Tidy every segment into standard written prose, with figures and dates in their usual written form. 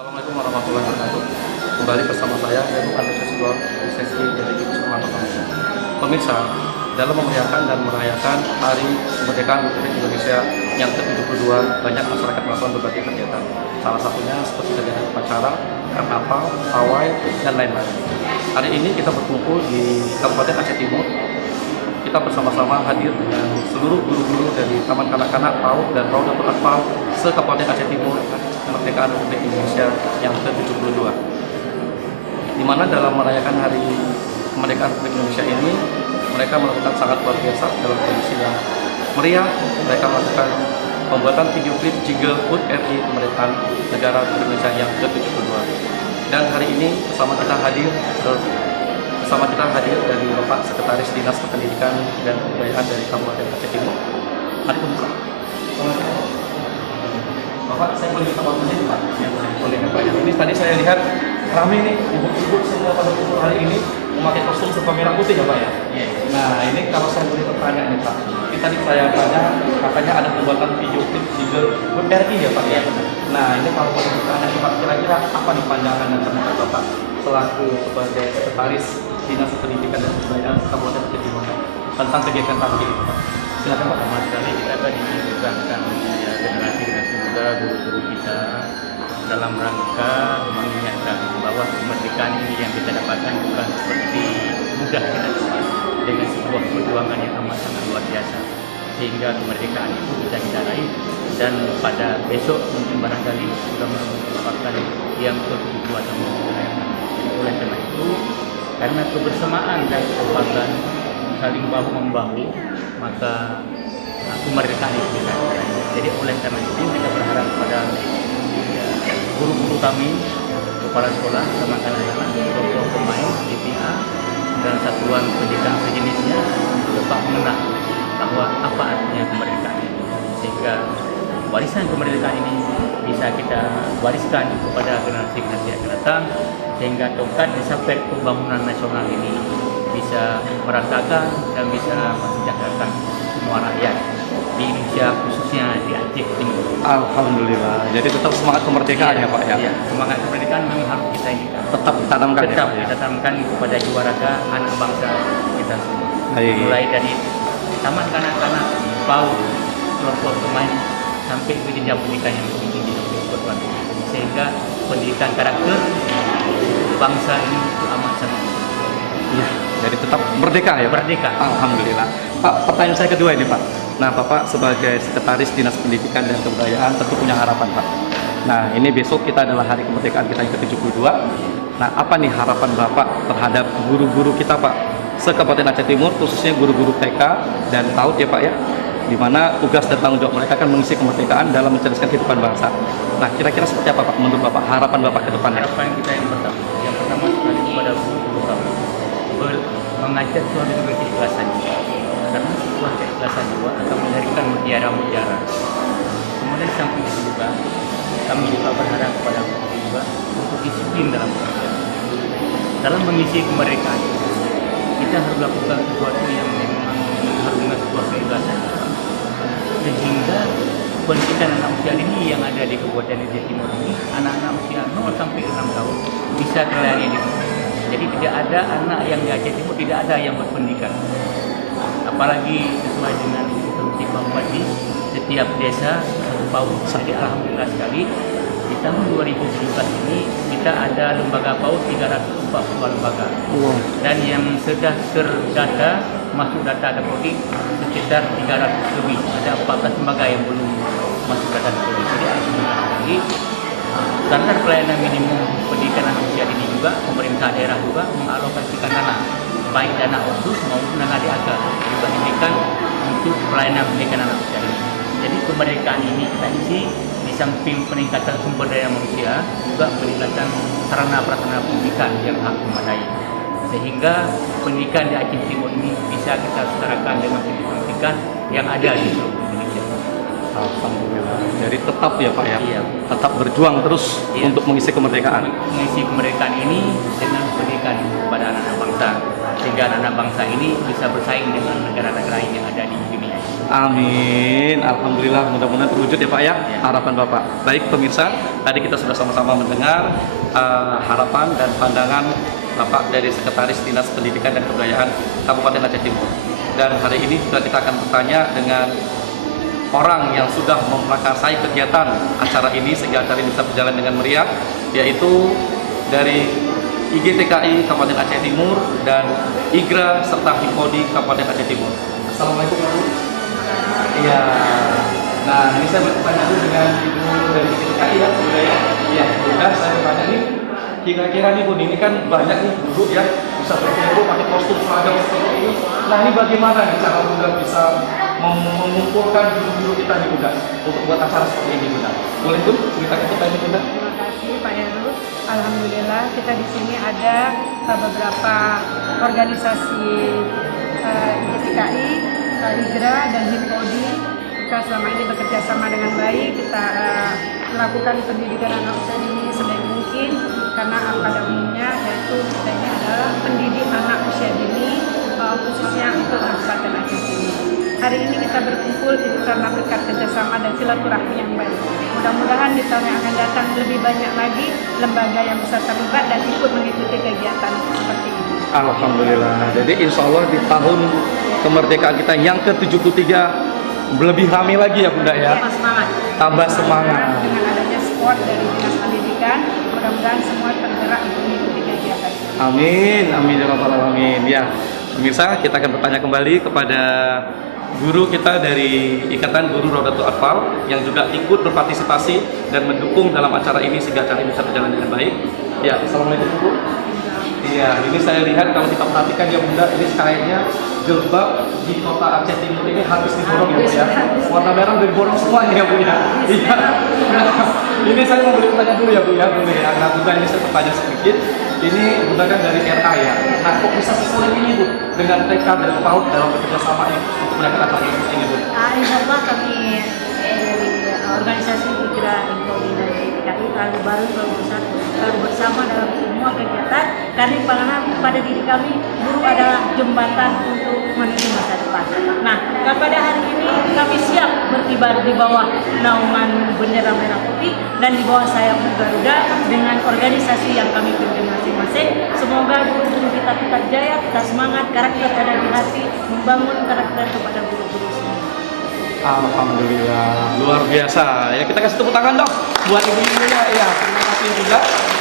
Assalamualaikum warahmatullahi wabarakatuh. Kembali bersama saya yaitu Andes Sebuah Sesi Jadi Sukamana. Pemirsa, dalam memeriahkan dan merayakan Hari Kemerdekaan Republik Indonesia yang ke-72, banyak masyarakat melakukan berbagai kegiatan. Salah satunya seperti kegiatan upacara, karnaval, pawai, dan lain-lain. Hari ini kita berkumpul di Kabupaten Aceh Timur. Kita bersama-sama hadir dengan seluruh guru-guru dari Taman Kanak-kanak, PAUD, dan Raudatul Atfal se-Kabupaten Aceh Timur, Kemerdekaan Republik Indonesia yang ke-72. Di mana dalam merayakan Hari Kemerdekaan Republik Indonesia ini, mereka melakukan sangat luar biasa dalam kondisi yang meriah. Mereka melakukan pembuatan video klip jingle HUT RI Kemerdekaan Negara Indonesia yang ke-72. Dan hari ini bersama kita hadir dari Bapak Sekretaris Dinas Pendidikan dan Kebudayaan dari Kabupaten Aceh Timur. Mari pemirsa. Bapak, saya boleh minta waktunya nih, Pak? Ya, boleh Pak. Ini tadi saya lihat ramai nih ibu-ibu semua pada kumpul hari ini memakai kostum serba merah putih ya, Pak ya? Iya. Nah, ini kalau saya boleh bertanya nih, Pak. Ini tadi saya tanya katanya ada pembuatan video klip jingle HUT RI ya, Pak ya? Nah, ini kalau boleh bertanya nih, Pak, kira-kira apa nih pandangan dan komentar Bapak selaku sebagai Sekretaris Dinas Pendidikan dan Kebudayaan Kabupaten Aceh Timur tentang kegiatan tadi ini, Pak? Silakan Pak. Pertama sekali kita tadi mengucapkan ya, generasi muda, guru-guru kita dalam rangka mengingatkan bahwa kemerdekaan ini yang kita dapatkan bukan seperti mudah kita dapat, dengan sebuah perjuangan yang amat sangat luar biasa sehingga kemerdekaan itu bisa kita raih, dan pada besok mungkin barangkali sudah merupakan yang ke-72 tahun kerayakan. Oleh karena itu, karena kebersamaan dan kekompakan saling bahu-membahu, maka kemerdekaan itu bisa diraih. Jadi oleh karena itu kita berharap kepada guru-guru kami, kepala sekolah, teman anak-anak, tokoh pemain, DPA, dan satuan pendidikan sejenisnya tetap mengenal bahwa apa artinya kemerdekaan ini, sehingga warisan kemerdekaan ini bisa kita wariskan kepada generasi-generasi yang akan datang, sehingga tongkat estafet pembangunan nasional ini bisa meratakan dan bisa mensejahterakan semua rakyat di Indonesia, khususnya di Aceh Timur. Alhamdulillah. Jadi tetap semangat kemerdekaan ya, Pak ya? Iya, semangat kemerdekaan memang harus kita ini Tetap ditanamkan tetap ya, Pak, kita tanamkan kepada jiwa raga anak bangsa kita semua. Baik. Mulai dari taman kanak-kanak, PAUD, kelompok pemain, sampai ke jenjang pendidikan yang lebih tinggi sehingga pendidikan karakter bangsa ini amat sangat. Iya, jadi tetap merdeka ya, Pak? Merdeka. Alhamdulillah. Pak, pertanyaan saya kedua ini, Pak. Nah, Bapak sebagai Sekretaris Dinas Pendidikan dan Kebudayaan tentu punya harapan, Pak. Nah, ini besok kita adalah Hari Kemerdekaan kita yang ke-72. Nah, apa nih harapan Bapak terhadap guru-guru kita, Pak? Se-Kabupaten Aceh Timur, khususnya guru-guru TK dan PAUD ya, Pak ya? Di mana tugas dan tanggung jawab mereka akan mengisi kemerdekaan dalam mencerdaskan kehidupan bangsa. Nah, kira-kira seperti apa, Pak, menurut Bapak, harapan Bapak ke depannya? Harapan kita yang pertama sekali kepada guru kami mengajak suatu dengan keikhlasan jiwa, karena sebuah keikhlasan jiwa akan melahirkan mutiara-mutiara. Kemudian samping itu juga kami juga berharap kepada guru juga untuk disiplin dalam bekerja. Dalam mengisi kemerdekaan kita harus lakukan sesuatu yang memang harus dengan sebuah keikhlasan jiwa, sehingga pendidikan anak usia dini yang ada di Kabupaten Aceh Timur ini, anak-anak usia 0 sampai 6 tahun bisa terlayani di rumah. Jadi tidak ada anak yang di Aceh Timur tidak ada yang berpendidikan. Apalagi sesuai dengan instruksi Pak Bupati, setiap desa satu PAUD. Jadi alhamdulillah sekali di tahun 2017 ini kita ada lembaga PAUD 342 lembaga. Dan yang sudah terdata masuk data Dapodik sekitar 300 lebih. Ada 14 lembaga yang belum masuk data Dapodik. Jadi alhamdulillah sekali. Standar pelayanan minimum pendidikan anak usia dini juga, pemerintah daerah juga mengalokasikan dana, baik dana khusus maupun dana DAK juga diberikan untuk pelayanan pendidikan anak usia dini. Jadi kemerdekaan ini kita isi di samping peningkatan sumber daya manusia, juga peningkatan sarana prasarana pendidikan yang harus memadai, sehingga pendidikan di Aceh Timur ini bisa kita setarakan dengan pendidikan yang ada di seluruh Indonesia. Alhamdulillah. Jadi tetap ya, Pak ya? Iya. Tetap berjuang terus untuk mengisi kemerdekaan. Mengisi kemerdekaan ini dengan pendidikan kepada anak-anak bangsa, sehingga anak-anak bangsa ini bisa bersaing dengan negara-negara lain yang ada di dunia. Amin. Alhamdulillah, mudah-mudahan terwujud ya Pak ya harapan Bapak. Baik pemirsa, tadi kita sudah sama-sama mendengar harapan dan pandangan Bapak dari Sekretaris Dinas Pendidikan dan Kebudayaan Kabupaten Aceh Timur. Dan hari ini juga kita akan bertanya dengan orang yang sudah memprakarsai kegiatan acara ini sehingga acara ini bisa berjalan dengan meriah, yaitu dari IGTKI Kabupaten Aceh Timur dan IGRA serta HIPODI Kabupaten Aceh Timur. Assalamualaikum Ibu. Iya. Nah, ini saya bertanya dulu dengan Ibu dari IGTKI ya, budaya. Iya, sudah saya bertanya nih. Kira-kira nih Bu, ini kan banyak nih guru ya bisa berkumpul pakai kostum seragam seperti ini. Nah, ini bagaimana nih cara Bunda bisa mengumpulkan guru-guru kita nih Bunda untuk buat acara seperti ini Bunda? Boleh Bun ceritakan kita ini Bunda? Terima kasih Pak Heru. Alhamdulillah kita di sini ada beberapa organisasi IGTKI, IGRA dan HIPODI. Kita selama ini bekerja sama dengan baik. Kita melakukan pendidikan anak usia dini sebaik mungkin karena pada umumnya yaitu kita ini adalah pendidik anak usia dini khususnya untuk Kabupaten Aceh Timur. Hari ini kita berkumpul itu karena berkat kerjasama dan silaturahmi yang baik. Mudah-mudahan di tahun yang akan datang lebih banyak lagi lembaga yang bisa terlibat dan ikut mengikuti kegiatan seperti ini. Alhamdulillah. Jadi insya Allah di tahun kemerdekaan kita yang ke-73 lebih ramai lagi ya Bunda ya. Tambah semangat. Tambah semangat. Dengan adanya support dari Dinas Pendidikan, mudah-mudahan semua tergerak untuk mengikuti kegiatan. Amin, amin ya rabbal alamin. Ya, pemirsa, kita akan bertanya kembali kepada guru kita dari Ikatan Guru Rodatul Atfal yang juga ikut berpartisipasi dan mendukung dalam acara ini sehingga acara ini bisa berjalan dengan baik. Ya, assalamualaikum Bu. Iya, ini saya lihat kalau kita perhatikan ya Bunda, ini kayaknya jilbab di kota Aceh Timur ini habis diborong ya Bu ya. Warna merah udah diborong semuanya ya Bu ya. Iya. Ini saya mau beli pertanyaan dulu ya Bu ya, boleh ya. Nah Bunda ini saya bertanya sedikit. Ini Bunda kan dari RA ya. Nah kok bisa sesuai ini Bu dengan TK dan PAUD dalam bekerjasama untuk melakukan acara ini Bu? Insya Allah kami dari organisasi IGRA, HIPODI dan IGTKI baru bersama dalam semua kegiatan karena pada diri kami guru adalah jembatan untuk menuju masa depan. Nah, pada hari ini kami siap berkibar di bawah naungan bendera merah putih dan di bawah sayap Garuda dengan organisasi yang kami pimpin masing-masing. Semoga guru-guru kita tetap jaya, tetap semangat, karakter ada di hati, membangun karakter kepada guru-guru semua. Alhamdulillah, luar biasa. Ya kita kasih tepuk tangan dong buat ibu-ibunya. Ya, terima kasih juga.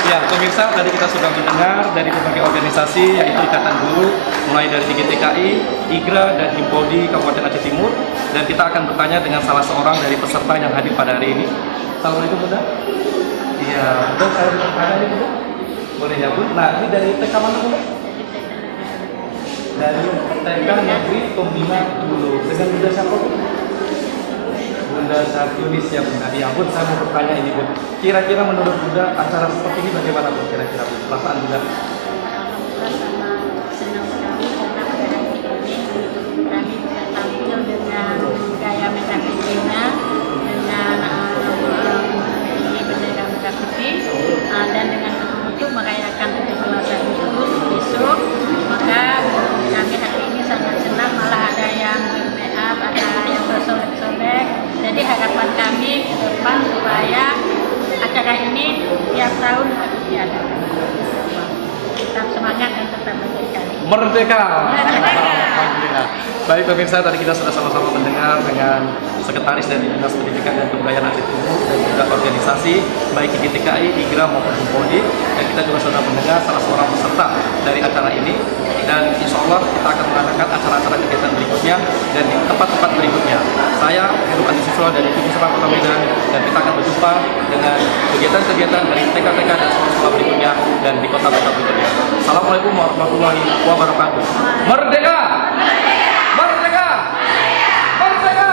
Ya, pemirsa, tadi kita sudah mendengar dari berbagai organisasi yaitu Ikatan Guru, mulai dari IGTKI, IGRA dan HIPODI Kabupaten Aceh Timur, dan kita akan bertanya dengan salah seorang dari peserta yang hadir pada hari ini. Assalamualaikum Bunda. Iya, Bunda saya bertanya ini Bunda. Boleh ya Bu? Nah, ini dari TK mana Bunda? Dari TK Negeri Tombina dulu. Dengan Bunda siapa Bu? Bunda Sartunis ya Bunda. Ya Bun, saya mau bertanya ini Bun. Kira-kira menurut Bunda acara seperti ini bagaimana Bun? Kira-kira Bun, perasaan Bunda? Alhamdulillah sangat senang sekali karena pada hari ini kami bisa tampil dengan gaya merah putihnya dengan ini bendera merah putih dan dengan untuk merayakan 17 Agustus besok. Maka kami hari ini sangat senang, malah ada yang make up, ada yang bersolek-solek. Jadi harapan kami ke depan supaya acara ini tiap tahun harus diadakan. Tetap semangat dan tetap merdeka. Merdeka. Merdeka. Alhamdulillah. Baik pemirsa, tadi kita sudah sama-sama mendengar dengan Sekretaris dari Dinas Pendidikan dan Kebudayaan Aceh Timur dan juga organisasi baik IGTKI, IGRA maupun HIPODI, dan kita juga sudah mendengar salah seorang peserta dari acara ini. Dan insya Allah kita akan mengadakan acara-acara kegiatan berikutnya dan di tempat-tempat berikutnya. Saya Heru Adi Siswa dari TV Serang Kota Medan, dan kita akan berjumpa dengan kegiatan-kegiatan dari TK-TK dan sekolah-sekolah berikutnya dan di kota-kota berikutnya. Assalamualaikum warahmatullahi wabarakatuh. Merdeka! Merdeka! Merdeka!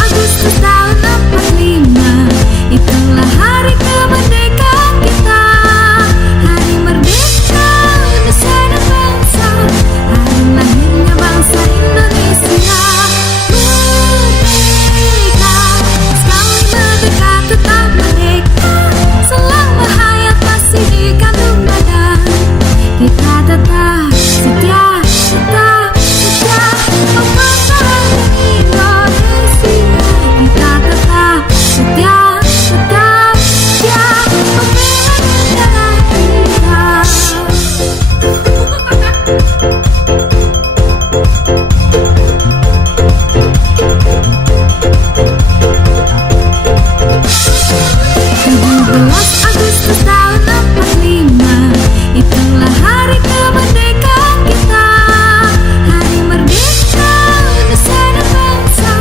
Agustus tahun 45 tetap setia, tetap setia mempertahankan Indonesia. Kita tetap setia, tetap setia membela negara kita. Agustus tahun 45, itulah hari kemerdekaan kita. Hari merdeka Indonesia dan bangsa,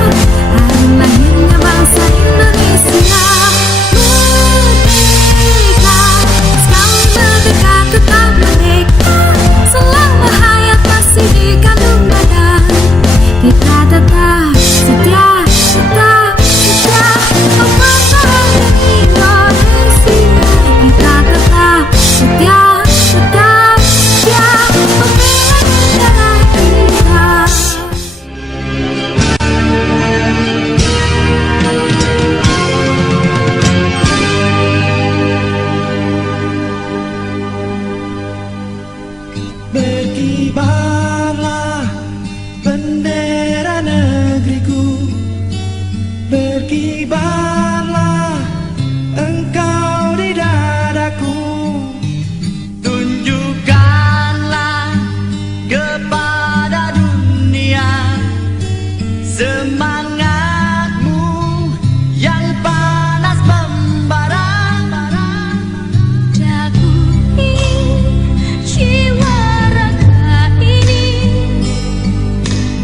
hari lahirnya bangsa Indonesia. Merdeka, sekali merdeka tetap merdeka, selama hayat masih di kandung badan. Kita tetap setia, tetap setia mempertahankan Indonesia. Kita tetap setia, tetap setia membela negara kita. Berkibarlah bendera negeriku, berkibarlah engkau di dadaku. Tunjukkanlah kepada dunia semangatmu yang panas membara. Daku ingin jiwa raga ini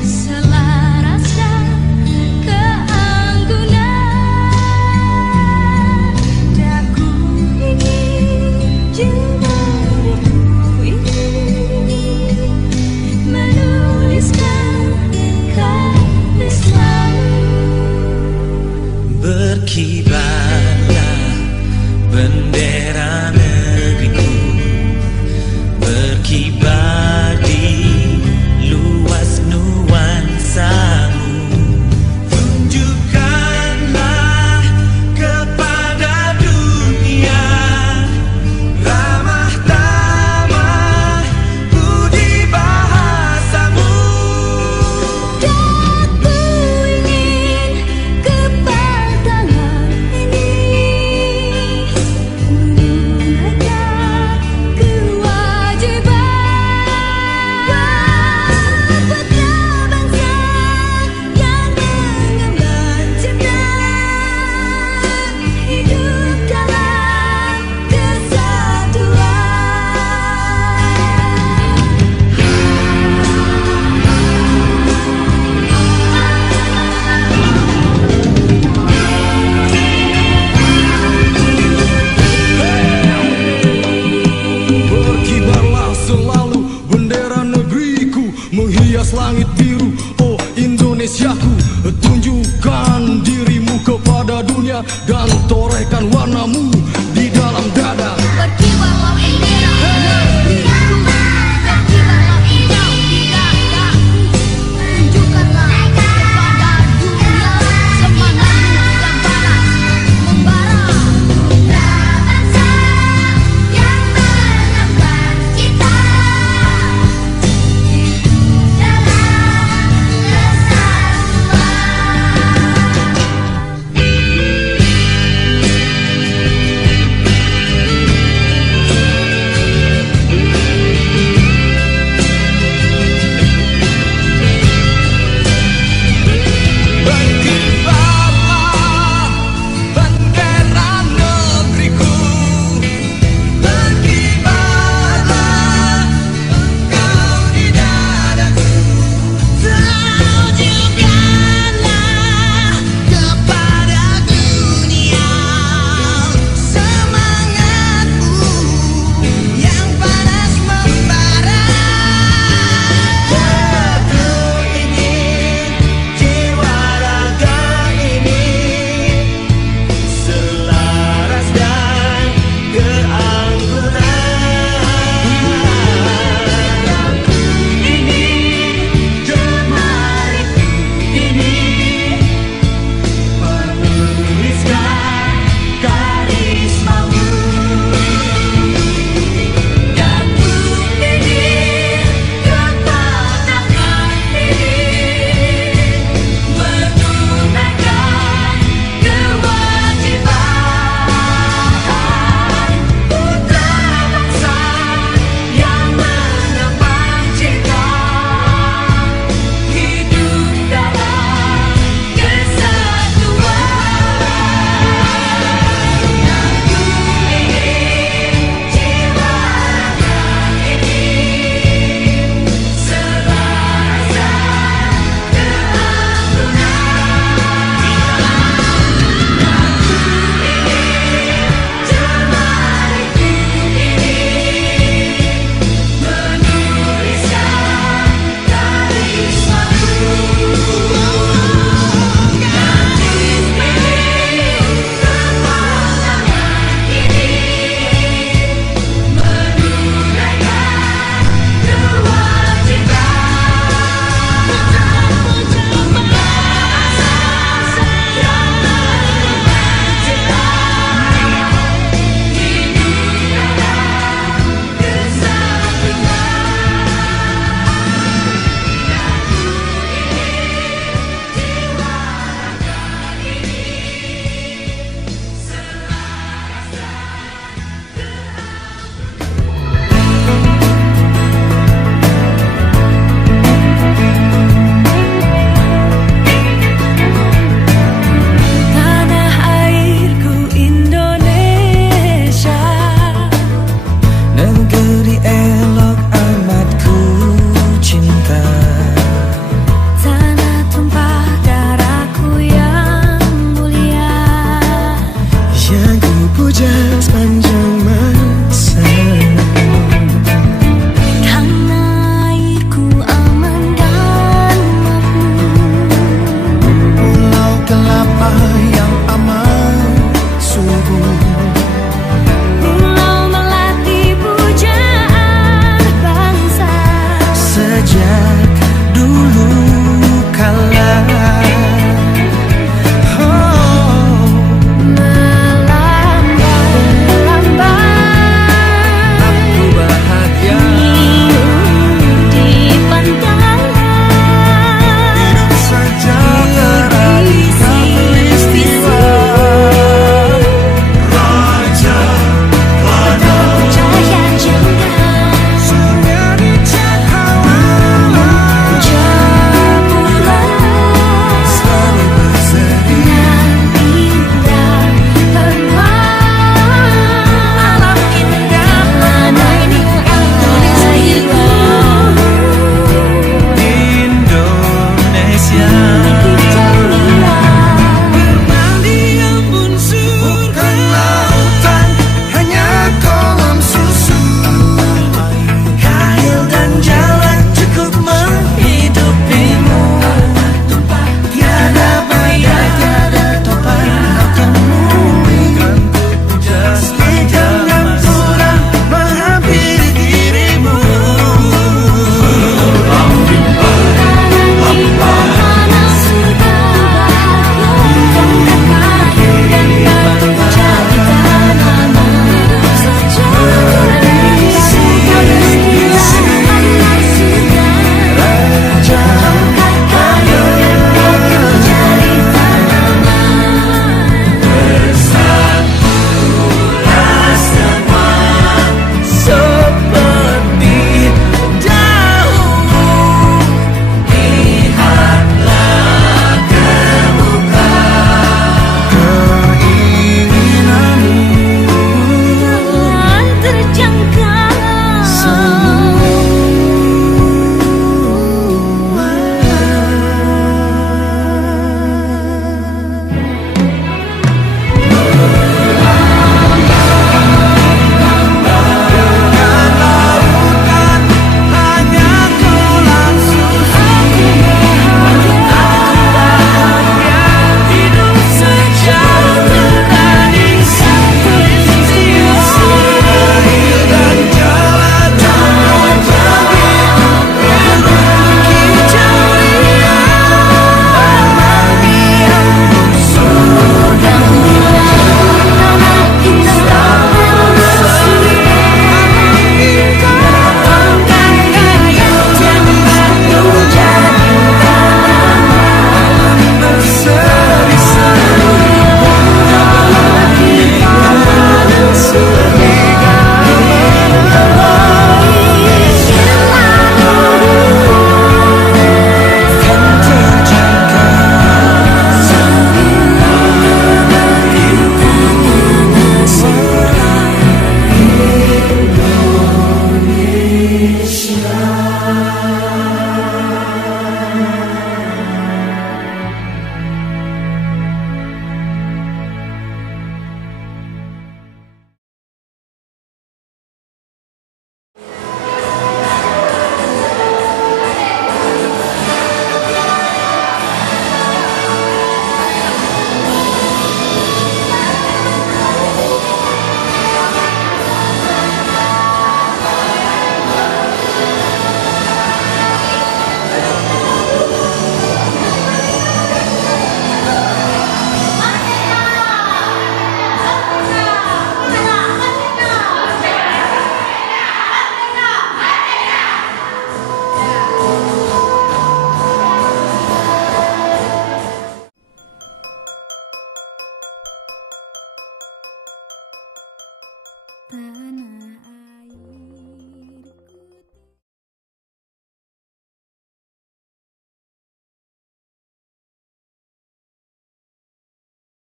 selaras dan keanggunan. Daku ingin jiwa ini menuliskan kata selalu. Berkibarlah bendera negeriku, berkibar di luas nuansamu. Tunjukkanlah kepada dunia ramah tamah budi bahasamu. Daku ingin keperdalaan ini menunaikan kewajiban putra bangsa yang mengemban cipta hidup dalam kesatuan. Berkibarlah selalu bendera negeriku, menghias langit biru, oh Indonesiaku. Tunjukkan dirimu kepada dunia dan torehkan warnamu